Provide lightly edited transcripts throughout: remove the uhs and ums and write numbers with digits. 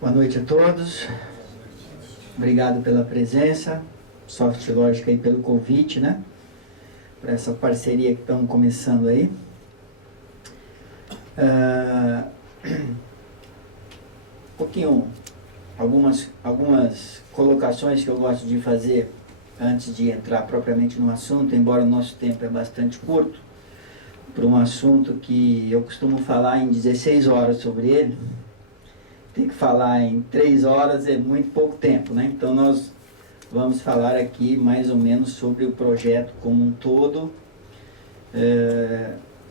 Boa noite a todos. Obrigado pela presença. Softlogic aí pelo convite, né? Para essa parceria que estamos começando aí. Algumas colocações que eu gosto de fazer antes de entrar propriamente no assunto, embora o nosso tempo é bastante curto, para um assunto que eu costumo falar em 16 horas sobre ele. Tem que falar em 3 horas é muito pouco tempo, né? Então nós vamos falar aqui mais ou menos sobre o projeto como um todo.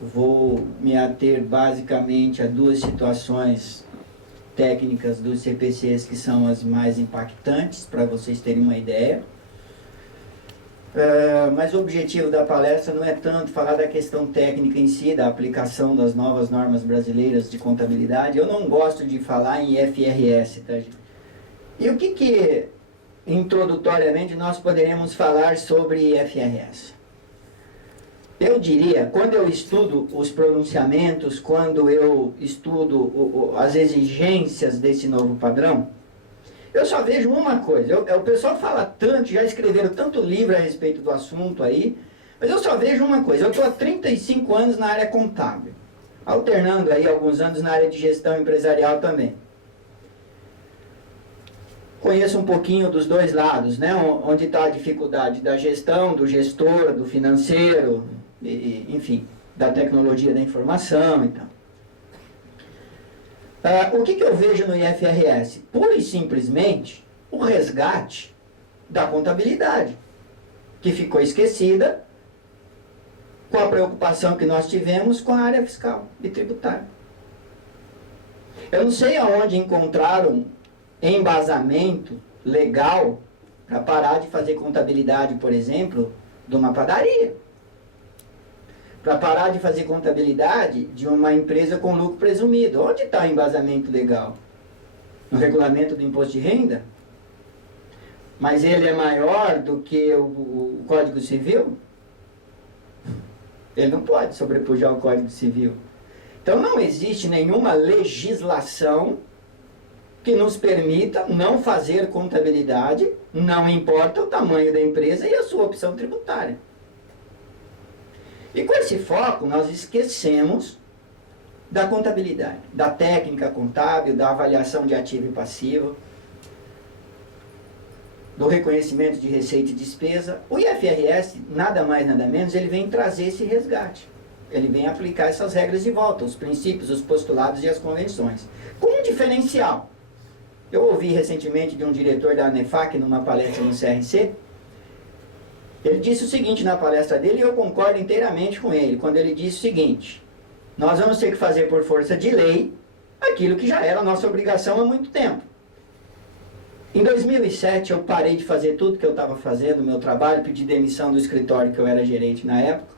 Vou me ater basicamente a duas situações técnicas dos CPCs que são as mais impactantes, para vocês terem uma ideia. Mas o objetivo da palestra não é tanto falar da questão técnica em si, da aplicação das novas normas brasileiras de contabilidade. Eu não gosto de falar em IFRS, tá, gente? E o que introdutoriamente nós poderemos falar sobre IFRS? Eu diria, quando eu estudo os pronunciamentos, quando eu estudo as exigências desse novo padrão, eu só vejo uma coisa. O pessoal fala tanto, já escreveram tanto livro a respeito do assunto aí, mas eu só vejo uma coisa. Eu estou há 35 anos na área contábil, alternando aí alguns anos na área de gestão empresarial também. Conheço um pouquinho dos dois lados, né? Onde está a dificuldade da gestão, do gestor, do financeiro, enfim, da tecnologia da informação e tal. O que eu vejo no IFRS? Pura e simplesmente o resgate da contabilidade, que ficou esquecida com a preocupação que nós tivemos com a área fiscal e tributária. Eu não sei aonde encontraram embasamento legal para parar de fazer contabilidade, por exemplo, de uma padaria. Para parar de fazer contabilidade de uma empresa com lucro presumido. Onde está o embasamento legal? No regulamento do imposto de renda? Mas ele é maior do que o Código Civil? Ele não pode sobrepujar o Código Civil. Então não existe nenhuma legislação que nos permita não fazer contabilidade, não importa o tamanho da empresa e a sua opção tributária. E com esse foco, nós esquecemos da contabilidade, da técnica contábil, da avaliação de ativo e passivo, do reconhecimento de receita e despesa. O IFRS, nada mais, nada menos, ele vem trazer esse resgate. Ele vem aplicar essas regras de volta, os princípios, os postulados e as convenções. Com um diferencial. Eu ouvi recentemente de um diretor da ANEFAC, numa palestra no CRC, ele disse o seguinte na palestra dele, e eu concordo inteiramente com ele, quando ele disse o seguinte: nós vamos ter que fazer por força de lei aquilo que já era a nossa obrigação há muito tempo. Em 2007 eu parei de fazer tudo que eu estava fazendo, meu trabalho, pedi demissão do escritório que eu era gerente na época,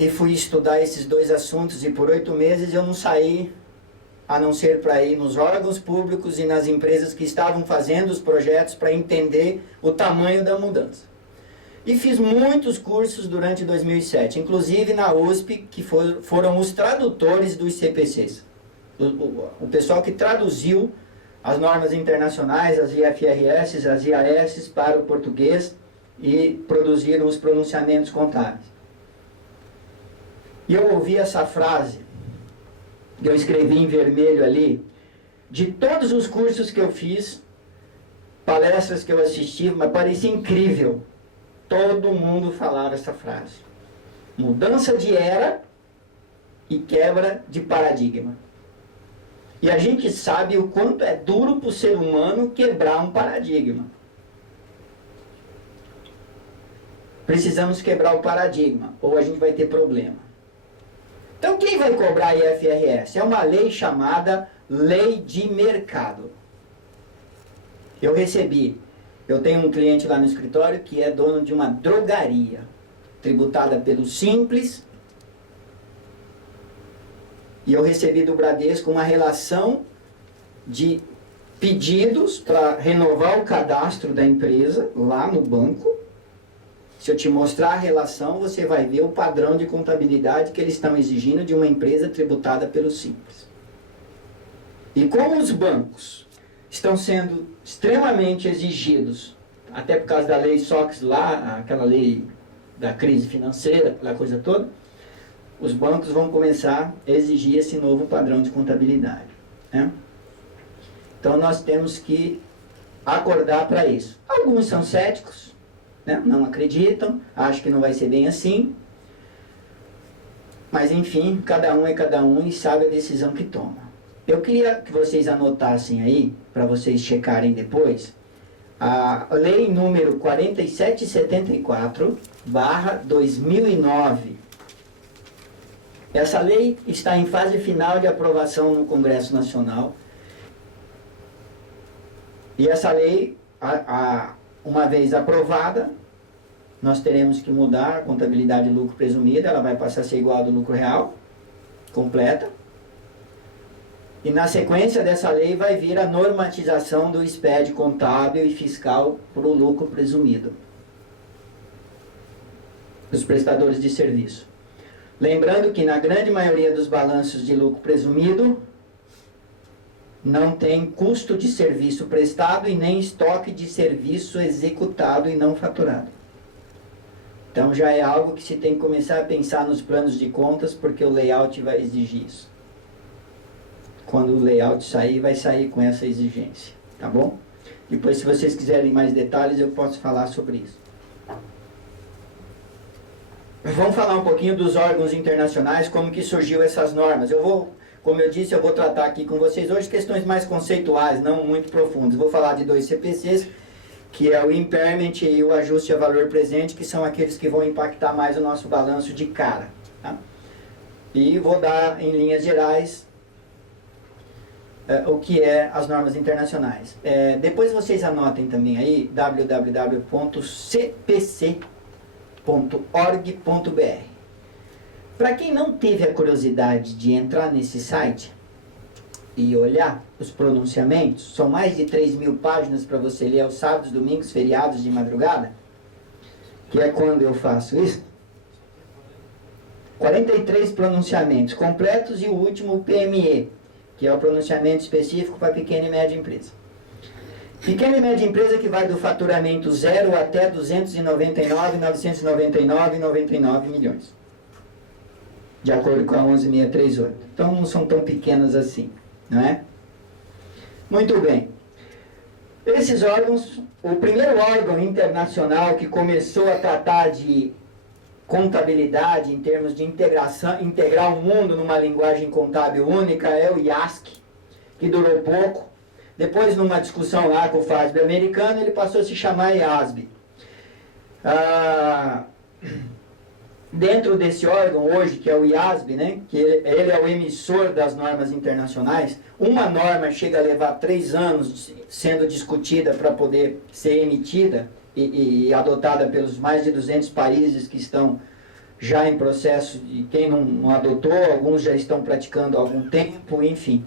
e fui estudar esses dois assuntos, e por 8 meses eu não saí, a não ser para ir nos órgãos públicos e nas empresas que estavam fazendo os projetos para entender o tamanho da mudança. E fiz muitos cursos durante 2007, inclusive na USP, que foram os tradutores dos CPCs. O pessoal que traduziu as normas internacionais, as IFRS, as IAS para o português e produziram os pronunciamentos contábeis. E eu ouvi essa frase, que eu escrevi em vermelho ali, de todos os cursos que eu fiz, palestras que eu assisti, mas parecia incrível. Todo mundo falava essa frase. Mudança de era e quebra de paradigma. E a gente sabe o quanto é duro para o ser humano quebrar um paradigma. Precisamos quebrar o paradigma, ou a gente vai ter problema. Então, quem vai cobrar IFRS? É uma lei chamada Lei de Mercado. Eu tenho um cliente lá no escritório que é dono de uma drogaria, tributada pelo Simples, e eu recebi do Bradesco uma relação de pedidos para renovar o cadastro da empresa lá no banco. Se eu te mostrar a relação, você vai ver o padrão de contabilidade que eles estão exigindo de uma empresa tributada pelo Simples. E como os bancos estão sendo extremamente exigidos, até por causa da lei SOX lá, aquela lei da crise financeira, aquela coisa toda, os bancos vão começar a exigir esse novo padrão de contabilidade, né? Então nós temos que acordar para isso. Alguns são céticos, né? Não acreditam, acham que não vai ser bem assim, mas enfim, cada um é cada um e sabe a decisão que toma. Eu queria que vocês anotassem aí, para vocês checarem depois, a lei número 4774/2009. Essa lei está em fase final de aprovação no Congresso Nacional. E essa lei, uma vez aprovada, nós teremos que mudar a contabilidade de lucro presumida, ela vai passar a ser igual ao do lucro real, completa. E na sequência dessa lei vai vir a normatização do SPED contábil e fiscal para o lucro presumido, os prestadores de serviço. Lembrando que na grande maioria dos balanços de lucro presumido, não tem custo de serviço prestado e nem estoque de serviço executado e não faturado. Então já é algo que se tem que começar a pensar nos planos de contas, porque o layout vai exigir isso. Quando o layout sair, vai sair com essa exigência, tá bom? Depois, se vocês quiserem mais detalhes, eu posso falar sobre isso. Vamos falar um pouquinho dos órgãos internacionais, como que surgiu essas normas. Como eu disse, eu vou tratar aqui com vocês hoje questões mais conceituais, não muito profundas. Vou falar de dois CPCs, que é o impairment e o ajuste a valor presente, que são aqueles que vão impactar mais o nosso balanço de cara, tá? E vou dar, em linhas gerais, o que é as normas internacionais. Depois vocês anotem também aí www.cpc.org.br. Para quem não teve a curiosidade de entrar nesse site e olhar os pronunciamentos, são mais de 3.000 páginas para você ler aos sábados, domingos, feriados de madrugada, que é quando eu faço isso. 43 pronunciamentos completos e o último, o PME, que é o pronunciamento específico para pequena e média empresa. Pequena e média empresa que vai do faturamento 0 até 299.999,99 milhões. De acordo com a 11.638. Então não são tão pequenas assim, não é? Muito bem. Esses órgãos, o primeiro órgão internacional que começou a tratar de contabilidade em termos de integração, integrar o mundo numa linguagem contábil única é o IASC, que durou pouco. Depois, numa discussão lá com o FASB americano, ele passou a se chamar IASB. Dentro desse órgão hoje, que é o IASB, né, que ele é o emissor das normas internacionais, uma norma chega a levar 3 anos sendo discutida para poder ser emitida e adotada pelos mais de 200 países que estão já em processo, e quem não adotou, alguns já estão praticando há algum tempo, enfim.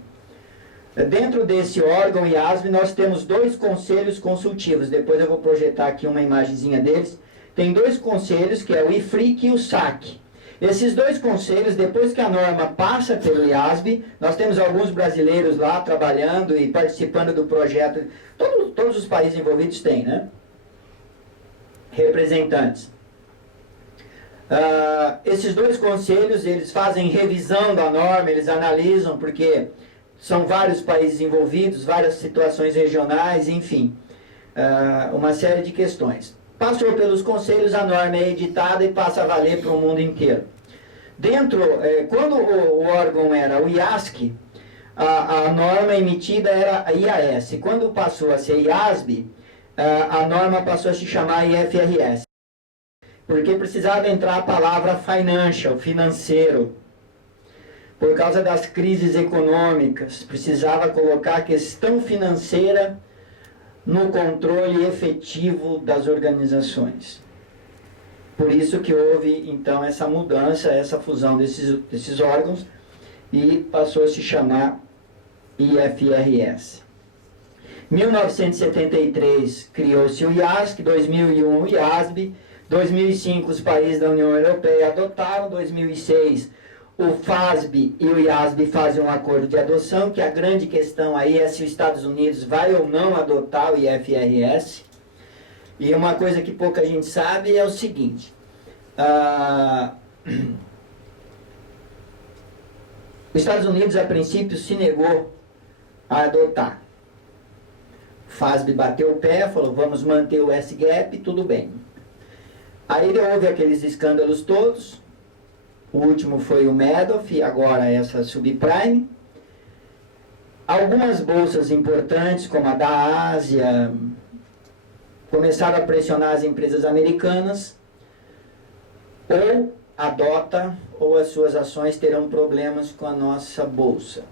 Dentro desse órgão IASB, nós temos 2 conselhos consultivos, depois eu vou projetar aqui uma imagenzinha deles. Tem 2 conselhos, que é o IFRIC e o SAC. Esses 2 conselhos, depois que a norma passa pelo IASB, nós temos alguns brasileiros lá trabalhando e participando do projeto. Todos os países envolvidos têm, né? Representantes. Esses 2 conselhos, eles fazem revisão da norma, eles analisam, porque são vários países envolvidos, várias situações regionais, enfim, uma série de questões. Passou pelos conselhos, a norma é editada e passa a valer para o mundo inteiro. Quando o órgão era o IASC, a norma emitida era a IAS. Quando passou a ser IASB, a norma passou a se chamar IFRS. Porque precisava entrar a palavra financial, financeiro. Por causa das crises econômicas, precisava colocar a questão financeira no controle efetivo das organizações. Por isso que houve, então, essa mudança, essa fusão desses órgãos, e passou a se chamar IFRS. 1973 criou-se o IASC, 2001 o IASB, 2005 os países da União Europeia adotaram, 2006 o FASB e o IASB fazem um acordo de adoção, que a grande questão aí é se os Estados Unidos vai ou não adotar o IFRS. E uma coisa que pouca gente sabe é o seguinte, os Estados Unidos, a princípio, se negou a adotar. O FASB bateu o pé, falou, vamos manter o S-Gap, tudo bem. Aí houve aqueles escândalos todos, o último foi o Madoff, e agora essa subprime. Algumas bolsas importantes, como a da Ásia, começaram a pressionar as empresas americanas, ou adota, ou as suas ações terão problemas com a nossa bolsa.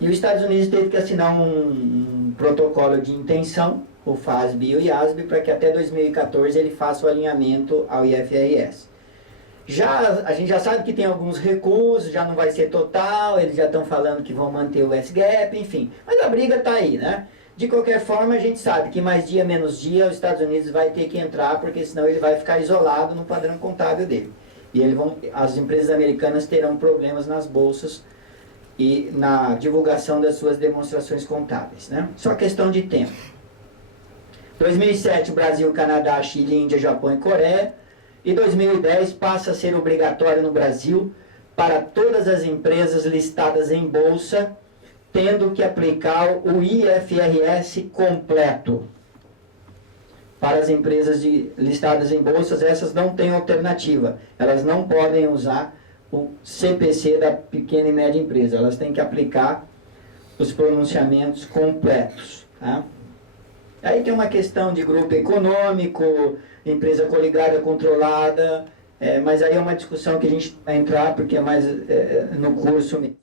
E os Estados Unidos teve que assinar um protocolo de intenção, o FASB e o IASB, para que até 2014 ele faça o alinhamento ao IFRS. A gente já sabe que tem alguns recursos, já não vai ser total, eles já estão falando que vão manter o S-Gap, enfim. Mas a briga está aí, né? De qualquer forma, a gente sabe que mais dia, menos dia, os Estados Unidos vai ter que entrar, porque senão ele vai ficar isolado no padrão contábil dele. E as empresas americanas terão problemas nas bolsas e na divulgação das suas demonstrações contábeis, né? Só questão de tempo. 2007, Brasil, Canadá, Chile, Índia, Japão e Coreia. E 2010 passa a ser obrigatório no Brasil para todas as empresas listadas em bolsa, tendo que aplicar o IFRS completo. Para as empresas listadas em bolsas, essas não têm alternativa. Elas não podem usar o CPC da pequena e média empresa. Elas têm que aplicar os pronunciamentos completos. Tá? Aí tem uma questão de grupo econômico, empresa coligada, controlada, mas aí é uma discussão que a gente vai entrar porque é mais no curso mesmo.